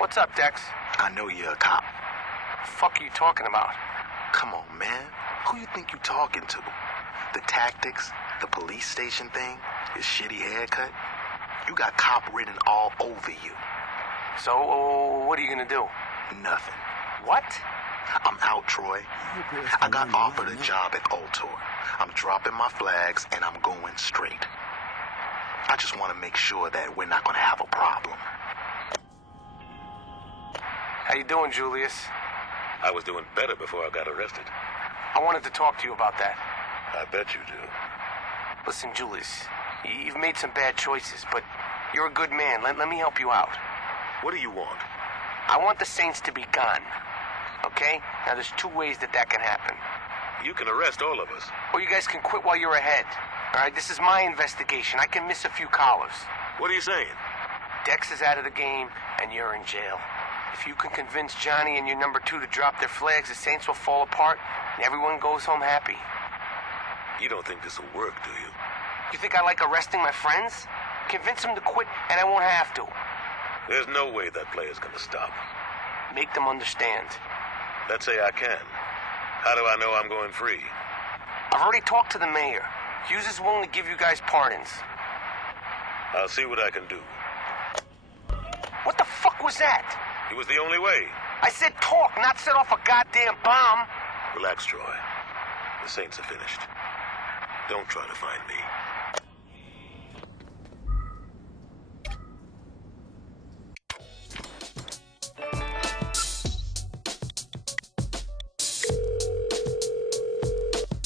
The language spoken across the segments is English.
What's up, Dex? I know you're a cop. Fuck are you talking about? Come on, man. Who you think you talking to? The tactics, the police station thing, your shitty haircut? You got cop written all over you. So, what are you gonna do? Nothing. What? I'm out, Troy. I got offered a job at Ultor. I'm dropping my flags and I'm going straight. I just want to make sure that we're not gonna have a problem. How you doing, Julius? I was doing better before I got arrested. I wanted to talk to you about that. I bet you do. Listen, Julius, you've made some bad choices, but you're a good man. Let me help you out. What do you want? I want the Saints to be gone. Okay? Now, there's two ways that can happen. You can arrest all of us. Or you guys can quit while you're ahead. All right? This is my investigation. I can miss a few collars. What are you saying? Dex is out of the game, and you're in jail. If you can convince Johnny and your number two to drop their flags, the Saints will fall apart, and everyone goes home happy. You don't think this will work, do you? You think I like arresting my friends? Convince them to quit, and I won't have to. There's no way that player's gonna stop. Make them understand. Let's say I can. How do I know I'm going free? I've already talked to the mayor. Hughes is willing to give you guys pardons. I'll see what I can do. What the fuck was that? It was the only way. I said talk, not set off a goddamn bomb. Relax, Troy. The Saints are finished. Don't try to find me.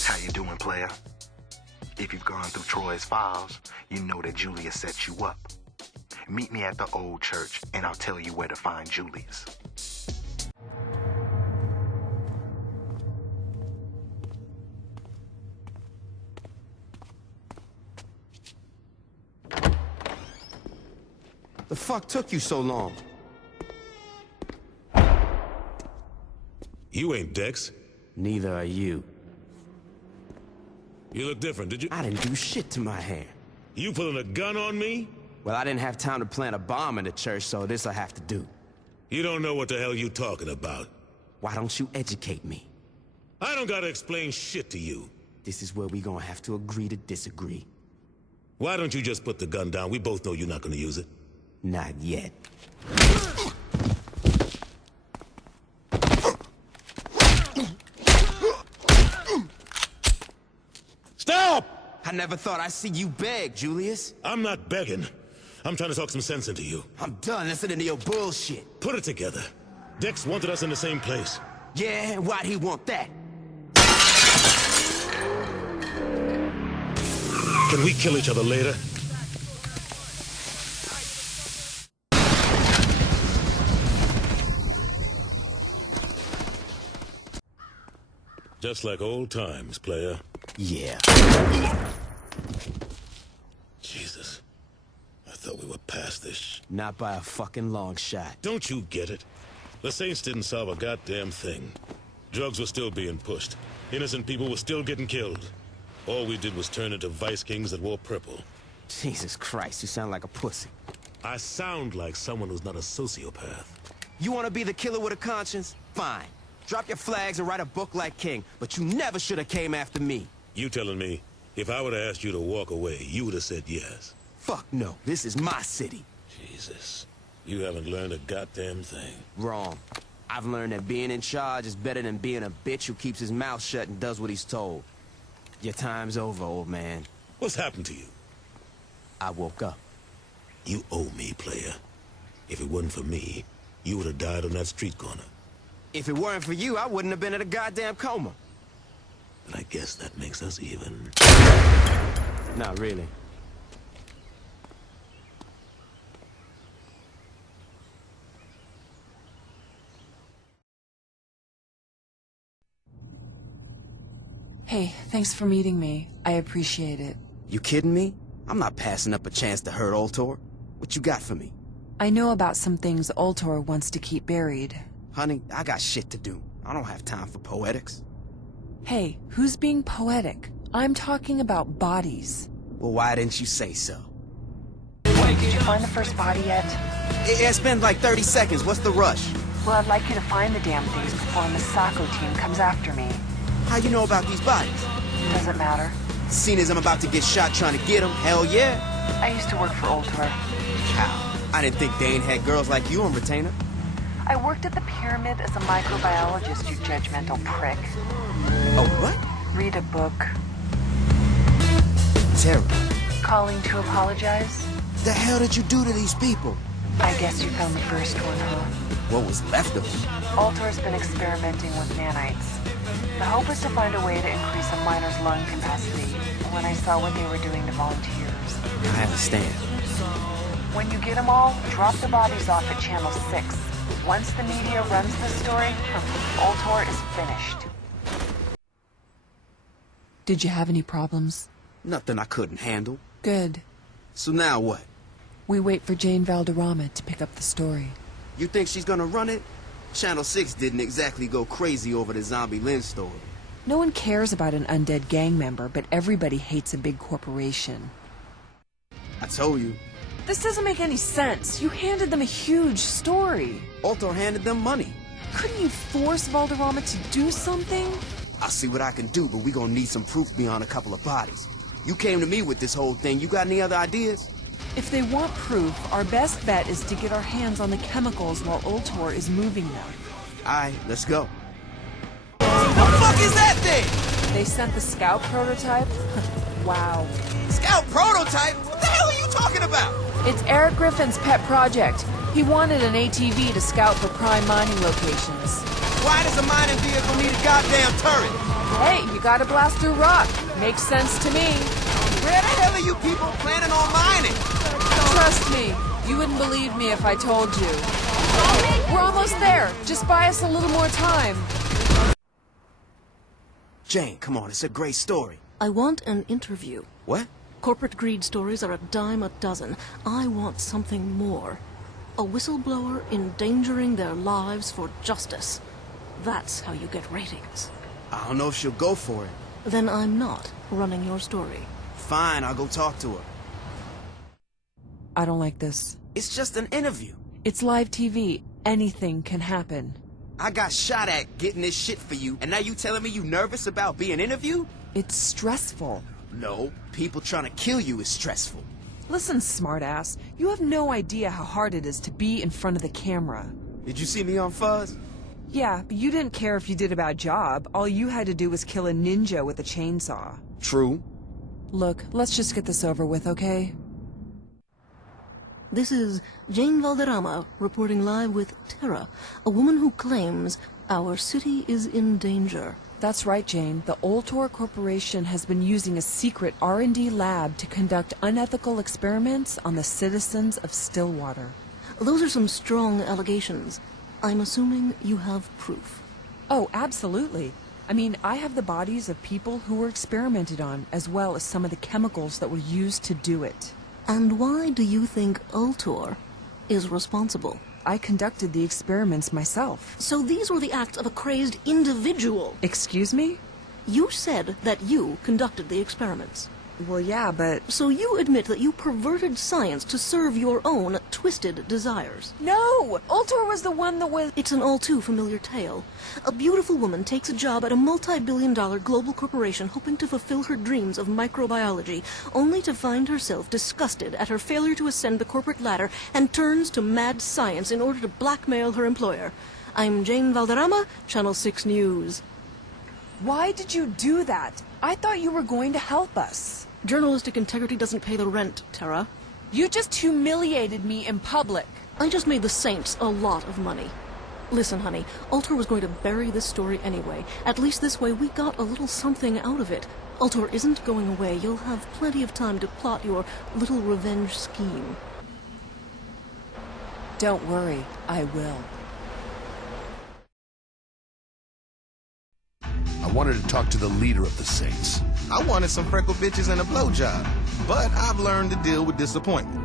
How you doing, player? If you've gone through Troy's files, you know that Julius set you up. Meet me at the old church, and I'll tell you where to find Julius. The fuck took you so long? You ain't Dex. Neither are you. You look different, did you? I didn't do shit to my hair. You pulling a gun on me? Well, I didn't have time to plant a bomb in the church, so this'll have to do. You don't know what the hell you talking about. Why don't you educate me? I don't gotta explain shit to you. This is where we gonna have to agree to disagree. Why don't you just put the gun down? We both know you're not gonna use it. Not yet. Stop! I never thought I'd see you beg, Julius. I'm not begging. I'm trying to talk some sense into you. I'm done listening to your bullshit. Put it together. Dex wanted us in the same place. Yeah, and why'd he want that? Can we kill each other later? Just like old times, player. Yeah. Jesus. I thought we were past this. Not by a fucking long shot. Don't you get it? The Saints didn't solve a goddamn thing. Drugs were still being pushed. Innocent people were still getting killed. All we did was turn into vice kings that wore purple. Jesus Christ, you sound like a pussy. I sound like someone who's not a sociopath. You want to be the killer with a conscience? Fine. Drop your flags and write a book like King, but you never should have came after me. You telling me, if I would have asked you to walk away, you would have said yes? Fuck no, this is my city. Jesus, you haven't learned a goddamn thing. Wrong. I've learned that being in charge is better than being a bitch who keeps his mouth shut and does what he's told. Your time's over, old man. What's happened to you? I woke up. You owe me, player. If it wasn't for me, you would have died on that street corner. If it weren't for you, I wouldn't have been in a goddamn coma. And I guess that makes us even. Not really. Hey, thanks for meeting me. I appreciate it. You kidding me? I'm not passing up a chance to hurt Ultor. What you got for me? I know about some things Ultor wants to keep buried. Honey, I got shit to do. I don't have time for poetics. Hey, who's being poetic? I'm talking about bodies. Well, why didn't you say so? Did you find the first body yet? It's been like 30 seconds. What's the rush? Well, I'd like you to find the damn things before Misako team comes after me. How you know about these bodies? Doesn't matter. Seen as I'm about to get shot trying to get them. Hell yeah. I used to work for Ultor. How? I didn't think Dane had girls like you on retainer. I worked at the Pyramid as a microbiologist, you judgmental prick. Oh, what? Read a book. Tara, Calling to apologize? the hell did you do to these people? I guess you found the first one, huh? What was left of them? Ultor's been experimenting with nanites. The hope is to find a way to increase a miner's lung capacity. When I saw what they were doing to volunteers. I understand. When you get them all, drop the bodies off at Channel 6. Once the media runs the story, Ultor is finished. Did you have any problems? Nothing I couldn't handle. Good. So now what? We wait for Jane Valderrama to pick up the story. You think she's gonna run it? Channel 6 didn't exactly go crazy over the zombie Lynn story. No one cares about an undead gang member, but everybody hates a big corporation. I told you. This doesn't make any sense. You handed them a huge story. Ultor handed them money. Couldn't you force Valderrama to do something? I'll see what I can do, but we gonna need some proof beyond a couple of bodies. You came to me with this whole thing. You got any other ideas? If they want proof, our best bet is to get our hands on the chemicals while Ultor is moving them. Alright, let's go. What the fuck is that thing? They sent the Scout prototype? Wow. Scout prototype? What the hell are you talking about? It's Eric Griffin's pet project. He wanted an ATV to scout for prime mining locations. Why does a mining vehicle need a goddamn turret? Hey, you gotta blast through rock. Makes sense to me. Where the hell are you people planning on mining? Trust me, you wouldn't believe me if I told you. We're almost there. Just buy us a little more time. Jane, come on, it's a great story. I want an interview. What? Corporate greed stories are a dime a dozen. I want something more. A whistleblower endangering their lives for justice. That's how you get ratings. I don't know if she'll go for it. Then I'm not running your story. Fine, I'll go talk to her. I don't like this. It's just an interview. It's live TV. Anything can happen. I got shot at getting this shit for you, and now you telling me you nervous about being interviewed? It's stressful. No, people trying to kill you is stressful. Listen, smartass. You have no idea how hard it is to be in front of the camera. Did you see me on Fuzz? Yeah, but you didn't care if you did a bad job. All you had to do was kill a ninja with a chainsaw. True. Look, let's just get this over with, okay? This is Jane Valderrama reporting live with Tara, a woman who claims our city is in danger. That's right, Jane. The Ultor Corporation has been using a secret R&D lab to conduct unethical experiments on the citizens of Stillwater. Those are some strong allegations. I'm assuming you have proof. Oh, absolutely. I mean, I have the bodies of people who were experimented on, as well as some of the chemicals that were used to do it. And why do you think Ultor is responsible? I conducted the experiments myself. So these were the acts of a crazed individual. Excuse me? You said that you conducted the experiments. Well, yeah, but... So you admit that you perverted science to serve your own twisted desires. No! Ultor was the one that was... It's an all too familiar tale. A beautiful woman takes a job at a multi-billion-dollar global corporation hoping to fulfill her dreams of microbiology, only to find herself disgusted at her failure to ascend the corporate ladder and turns to mad science in order to blackmail her employer. I'm Jane Valderrama, Channel 6 News. Why did you do that? I thought you were going to help us. Journalistic integrity doesn't pay the rent, Tara. You just humiliated me in public. I just made the Saints a lot of money. Listen, honey, Ultor was going to bury this story anyway. At least this way we got a little something out of it. Ultor isn't going away. You'll have plenty of time to plot your little revenge scheme. Don't worry, I will. I wanted to talk to the leader of the Saints. I wanted some freckled bitches and a blowjob, but I've learned to deal with disappointment.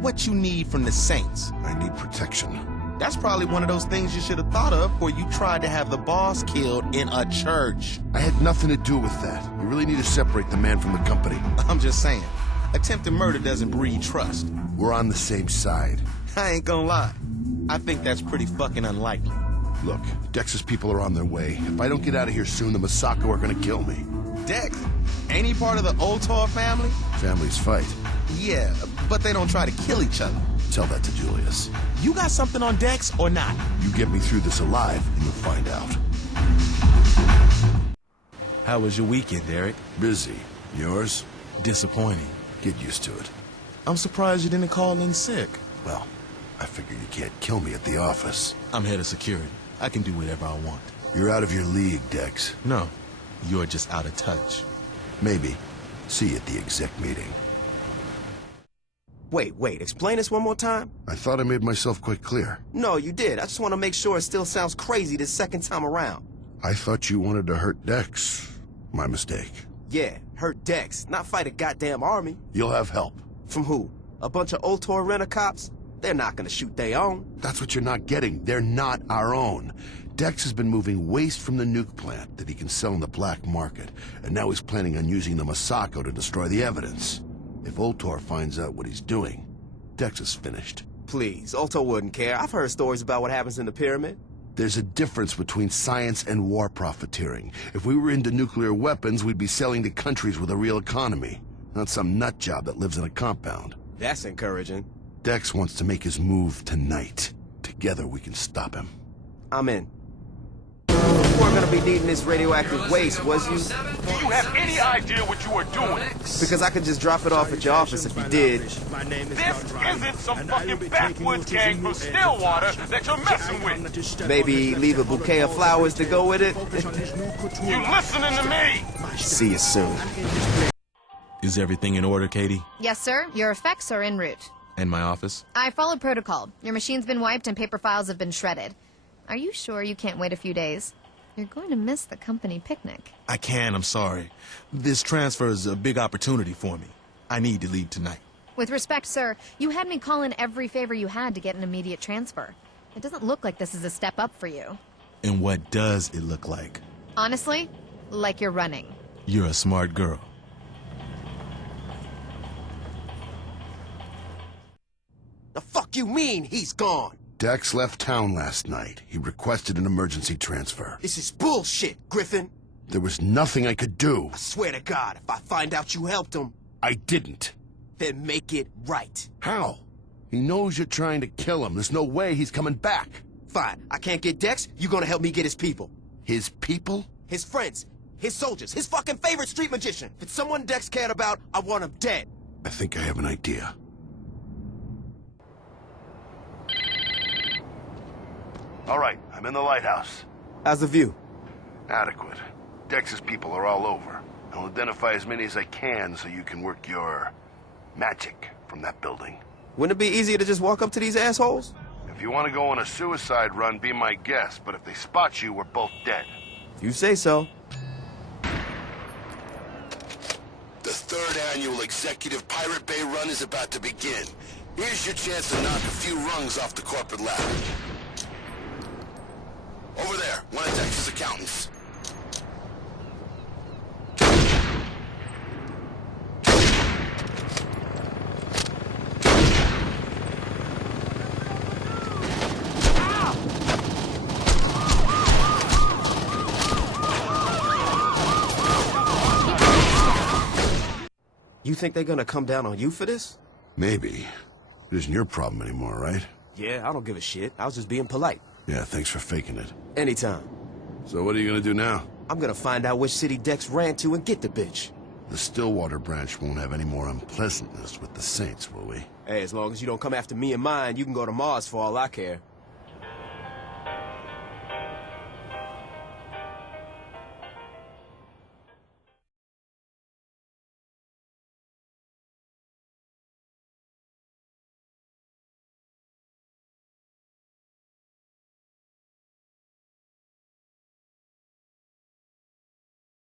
What you need from the Saints? I need protection. That's probably one of those things you should have thought of before you tried to have the boss killed in a church. I had nothing to do with that. You really need to separate the man from the company. I'm just saying, attempted murder doesn't breed trust. We're on the same side. I ain't gonna lie. I think that's pretty fucking unlikely. Look, Dex's people are on their way. If I don't get out of here soon, the Masako are gonna kill me. Dex? Ain't he part of the Ultor family? Families fight. Yeah, but they don't try to kill each other. Tell that to Julius. You got something on Dex or not? You get me through this alive, and you'll find out. How was your weekend, Eric? Busy. Yours? Disappointing. Get used to it. I'm surprised you didn't call in sick. Well, I figure you can't kill me at the office. I'm head of security. I can do whatever I want. You're out of your league, Dex. No, you're just out of touch. Maybe. See you at the exec meeting. Wait, explain this one more time? I thought I made myself quite clear. No, you did. I just want to make sure it still sounds crazy this second time around. I thought you wanted to hurt Dex. My mistake. Yeah, hurt Dex, not fight a goddamn army. You'll have help. From who? A bunch of Ultor rent-a-cops? They're not gonna shoot their own. That's what you're not getting. They're not our own. Dex has been moving waste from the nuke plant that he can sell in the black market, and now he's planning on using the Masako to destroy the evidence. If Ultor finds out what he's doing, Dex is finished. Please, Ultor wouldn't care. I've heard stories about what happens in the pyramid. There's a difference between science and war profiteering. If we were into nuclear weapons, we'd be selling to countries with a real economy, not some nut job that lives in a compound. That's encouraging. Dex wants to make his move tonight. Together we can stop him. I'm in. You weren't gonna be needing this radioactive waste, was you? Do you have any idea what you are doing? Because I could just drop it off at your office if you did. This isn't some fucking backwoods gang from Stillwater that you're messing with. Maybe leave a bouquet of flowers to go with it? You listening to me? See you soon. Is everything in order, Katie? Yes, sir. Your effects are en route. And my office? I followed protocol. Your machine's been wiped and paper files have been shredded. Are you sure you can't wait a few days? You're going to miss the company picnic. I can, I'm sorry. This transfer is a big opportunity for me. I need to leave tonight. With respect, sir, you had me call in every favor you had to get an immediate transfer. It doesn't look like this is a step up for you. And what does it look like? Honestly, like you're running. You're a smart girl. The fuck you mean he's gone? Dex left town last night. He requested an emergency transfer. This is bullshit, Griffin. There was nothing I could do. I swear to God, if I find out you helped him... I didn't. Then make it right. How? He knows you're trying to kill him. There's no way he's coming back. Fine. I can't get Dex. You're gonna help me get his people. His people? His friends. His soldiers. His fucking favorite street magician. If it's someone Dex cared about, I want him dead. I think I have an idea. All right, I'm in the lighthouse. How's the view? Adequate. Dex's people are all over. I'll identify as many as I can so you can work your magic from that building. Wouldn't it be easier to just walk up to these assholes? If you want to go on a suicide run, be my guest. But if they spot you, we're both dead. You say so. The third annual Executive Pirate Bay run is about to begin. Here's your chance to knock a few rungs off the corporate ladder. Over there, one of Dex's accountants. You think they're gonna come down on you for this? Maybe. It isn't your problem anymore, right? Yeah, I don't give a shit. I was just being polite. Yeah, thanks for faking it. Anytime. So what are you gonna do now? I'm gonna find out which city Dex ran to and get the bitch. The Stillwater branch won't have any more unpleasantness with the Saints, will we? Hey, as long as you don't come after me and mine, you can go to Mars for all I care.